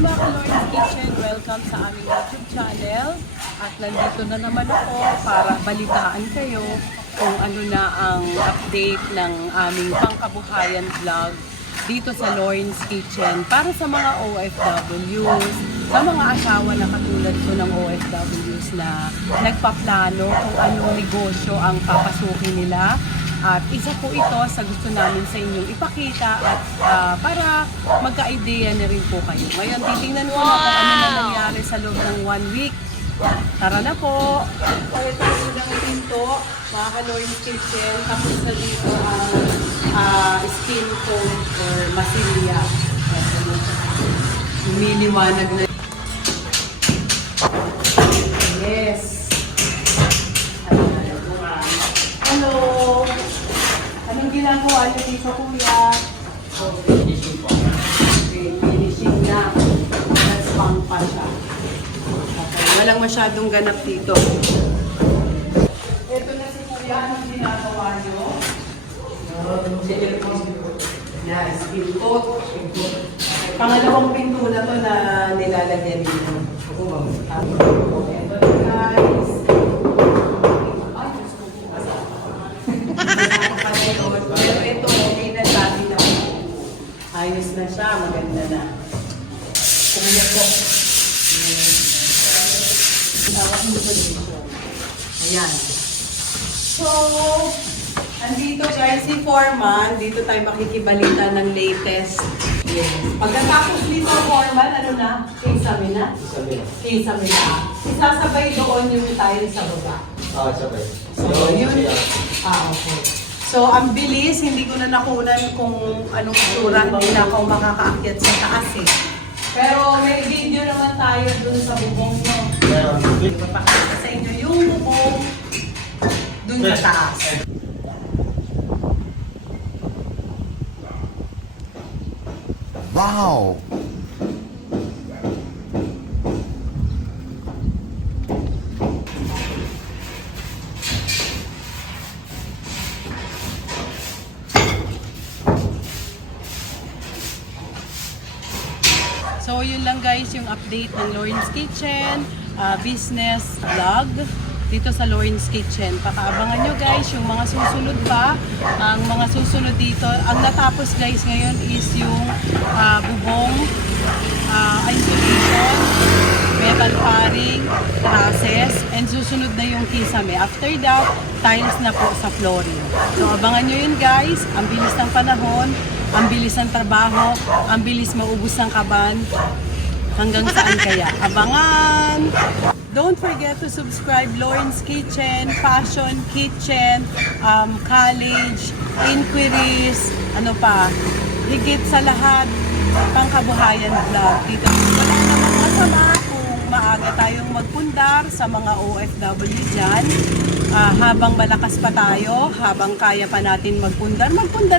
mga ka-Lord's Kitchen, welcome sa aming YouTube channel. At nandito na naman ako para balitaan kayo kung ano na ang update ng aming pangkabuhayan vlog dito sa Lawrence Kitchen para sa mga OFWs, sa mga asawa na katulad ko ng OFWs na nagpaplano kung anong negosyo ang papasukin nila. At isa po ito sa gusto namin sa inyong ipakita at para magka-idea na rin po kayo. Ngayon, titingnan ko na kung ano na nangyari sa loob ng 1 week. Tara na po! Ito yung unang pinto, mga ka-Lawrence Kitchen. Tapos na dito ang skin tone or masilya. Lumiliwanag na. Yes! Hello! Anong ginagawa niyo dito, kuya? Finishing po. Okay, finishing na. That's pang pa siya. Okay, walang masyadong ganap dito. Ito na si kuya. Anong ginagawa niyo? Yeah, skin coat. Okay, pangalawang pinto na to na nilalagyan dito. Ito na, guys. Pero ito, okay na sabi na. Ayos na siya, maganda na. Kumulap po. Ayan. So, andito guys, si Foreman. Dito tayo makikibalita ng latest. Yes. Pagkatapos dito, Foreman, ano na? Kisame na? Kisame na. Isasabay doon yung tayo sa baba. Sabay. So, yun. Okay. So, ang bilis, hindi ko na nakunan kung anong itsura, hindi na ako makakaakyat sa taas eh. Pero may video naman tayo dun sa bubong mo. Ipapakita sa inyo yung bubong dun sa taas. Wow! So yun lang guys yung update ng Lawrence Kitchen business vlog dito sa Lawrence Kitchen. Pakaabangan nyo guys yung mga susunod pa. Ang mga susunod dito, ang natapos guys ngayon is yung bubong, insulation, metal paring, trusses, and susunod na yung kisame. After that, tiles na po sa flooring. So abangan nyo yun guys. Ang bilis ng panahon, ang bilis ng trabaho, ang bilis maubos ng kaban. Hanggang saan kaya? Abangan! Don't forget to subscribe Lawrence Kitchen, Passion Kitchen, College, Inquiries, ano pa, higit sa lahat, pangkabuhayan vlog. Dito wala namang masama kung maaga tayong magpundar sa mga OFW dyan. Habang malakas pa tayo, habang kaya pa natin magpundar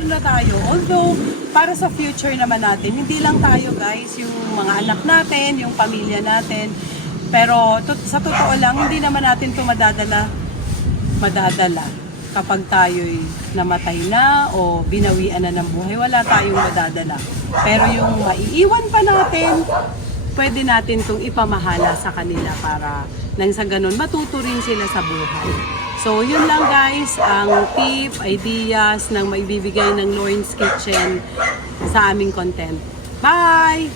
na tayo. Although, para sa future naman natin, hindi lang tayo guys, yung mga anak natin, yung pamilya natin. Pero sa totoo lang, hindi naman natin ito madadala kapag tayo'y namatay na o binawian na ng buhay. Wala tayong madadala. Pero yung maiiwan pa natin, pwede natin itong ipamahala sa kanila para nang sa ganun, matuto rin sila sa buhay. So, yun lang guys, ang tip, ideas ng maibibigay ng Lawrence Kitchen sa aming content. Bye!